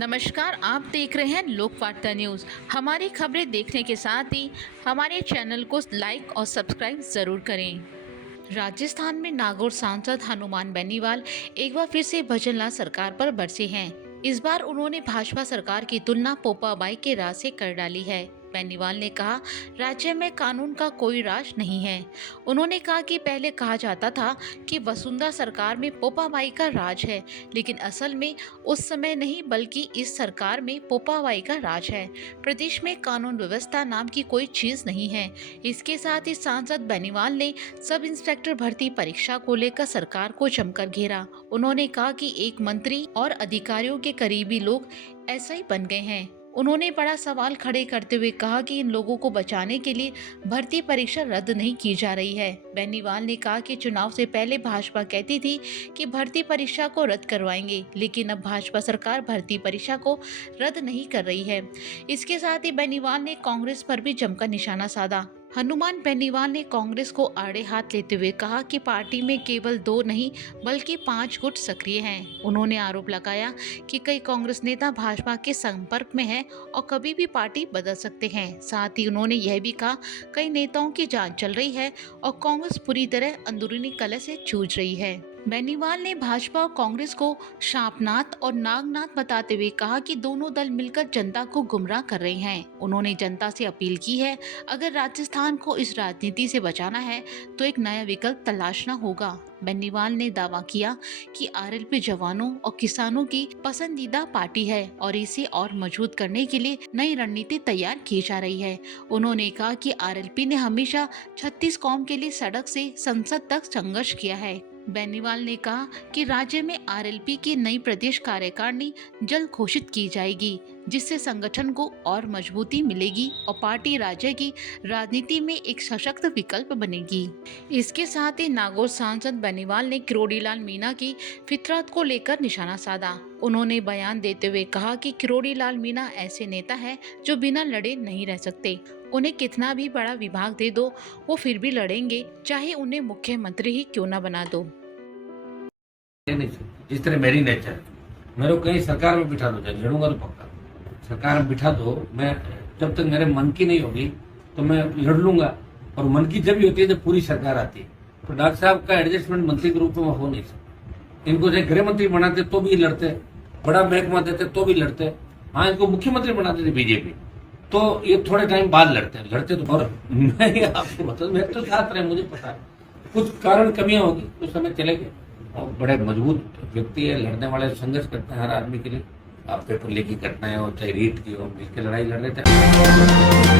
नमस्कार, आप देख रहे हैं लोकवार्ता न्यूज। हमारी खबरें देखने के साथ ही हमारे चैनल को लाइक और सब्सक्राइब जरूर करें। राजस्थान में नागौर सांसद हनुमान बेनीवाल एक बार फिर से भजनलाल सरकार पर बरसे हैं। इस बार उन्होंने भाजपा सरकार की तुलना पोपाबाई के राज से कर डाली है। बेनीवाल ने कहा, राज्य में कानून का कोई राज नहीं है। उन्होंने कहा कि पहले कहा जाता था कि वसुंधरा सरकार में पोपाबाई का राज है, लेकिन असल में उस समय नहीं बल्कि इस सरकार में पोपाबाई का राज है। प्रदेश में कानून व्यवस्था नाम की कोई चीज नहीं है। इसके साथ ही सांसद बेनीवाल ने सब इंस्पेक्टर भर्ती परीक्षा को लेकर सरकार को जमकर घेरा। उन्होंने कहा कि एक मंत्री और अधिकारियों के करीबी लोग ऐसा ही बन गए हैं। उन्होंने बड़ा सवाल खड़े करते हुए कहा कि इन लोगों को बचाने के लिए भर्ती परीक्षा रद्द नहीं की जा रही है। बेनीवाल ने कहा कि चुनाव से पहले भाजपा कहती थी कि भर्ती परीक्षा को रद्द करवाएंगे, लेकिन अब भाजपा सरकार भर्ती परीक्षा को रद्द नहीं कर रही है। इसके साथ ही बेनीवाल ने कांग्रेस पर भी जमकर निशाना साधा। हनुमान बेनीवाल ने कांग्रेस को आड़े हाथ लेते हुए कहा कि पार्टी में केवल 2 नहीं बल्कि 5 गुट सक्रिय हैं। उन्होंने आरोप लगाया कि कई कांग्रेस नेता भाजपा के संपर्क में हैं और कभी भी पार्टी बदल सकते हैं। साथ ही उन्होंने यह भी कहा, कई नेताओं की जांच चल रही है और कांग्रेस पूरी तरह अंदरूनी कलह से जूझ रही है। बेनीवाल ने भाजपा और कांग्रेस को शांपनाथ और नागनाथ बताते हुए कहा कि दोनों दल मिलकर जनता को गुमराह कर रहे हैं। उन्होंने जनता से अपील की है, अगर राजस्थान को इस राजनीति से बचाना है तो एक नया विकल्प तलाशना होगा। बेनीवाल ने दावा किया कि आरएलपी जवानों और किसानों की पसंदीदा पार्टी है और इसे और मजबूत करने के लिए नई रणनीति तैयार की जा रही है। उन्होंने कहा कि आरएलपी ने हमेशा 36 कौम के लिए सड़क से संसद तक संघर्ष किया है। बेनीवाल ने कहा कि राज्य में आरएलपी की नई प्रदेश कार्यकारिणी जल्द घोषित की जाएगी, जिससे संगठन को और मजबूती मिलेगी और पार्टी राज्य की राजनीति में एक सशक्त विकल्प बनेगी। इसके साथ ही नागौर सांसद बेनीवाल ने किरोड़ीलाल मीणा की फितरत को लेकर निशाना साधा। उन्होंने बयान देते हुए कहा कि किरोड़ीलाल मीणा ऐसे नेता है जो बिना लड़े नहीं रह सकते। उन्हें कितना भी बड़ा विभाग दे दो, वो फिर भी लड़ेंगे, चाहे उन्हें मुख्यमंत्री ही क्यों न बना दो। जिस तरह मेरी नेचर है, मेरे को कहीं सरकार में बिठा दो, लड़ूंगा तो पक्का। सरकार में बिठा दो, मैं जब तक मेरे मन की नहीं होगी तो मैं लड़ लूंगा। और मन की जब भी होती है जब पूरी सरकार आती है। तो डॉक्टर साहब का एडजस्टमेंट मंत्री के रूप में हो नहीं सकता। इनको चाहे गृह मंत्री बनाते तो भी लड़ते, बड़ा महकमा देते तो भी लड़ते। हाँ, इनको मुख्यमंत्री बनाते थे बीजेपी तो ये थोड़े टाइम बाद लड़ते तो। और मैं आपको बता, मेरे तो साथ रहे, मुझे पता है कुछ कारण कमियां होगी, उस समय चले गए। और बड़े मजबूत व्यक्ति है, लड़ने वाले, संघर्ष करते हैं हर आदमी के लिए। आप पेपर लीक की घटनाएं हो चाहे रीट की हो, मिलकर लड़ाई लड़ रहे थे।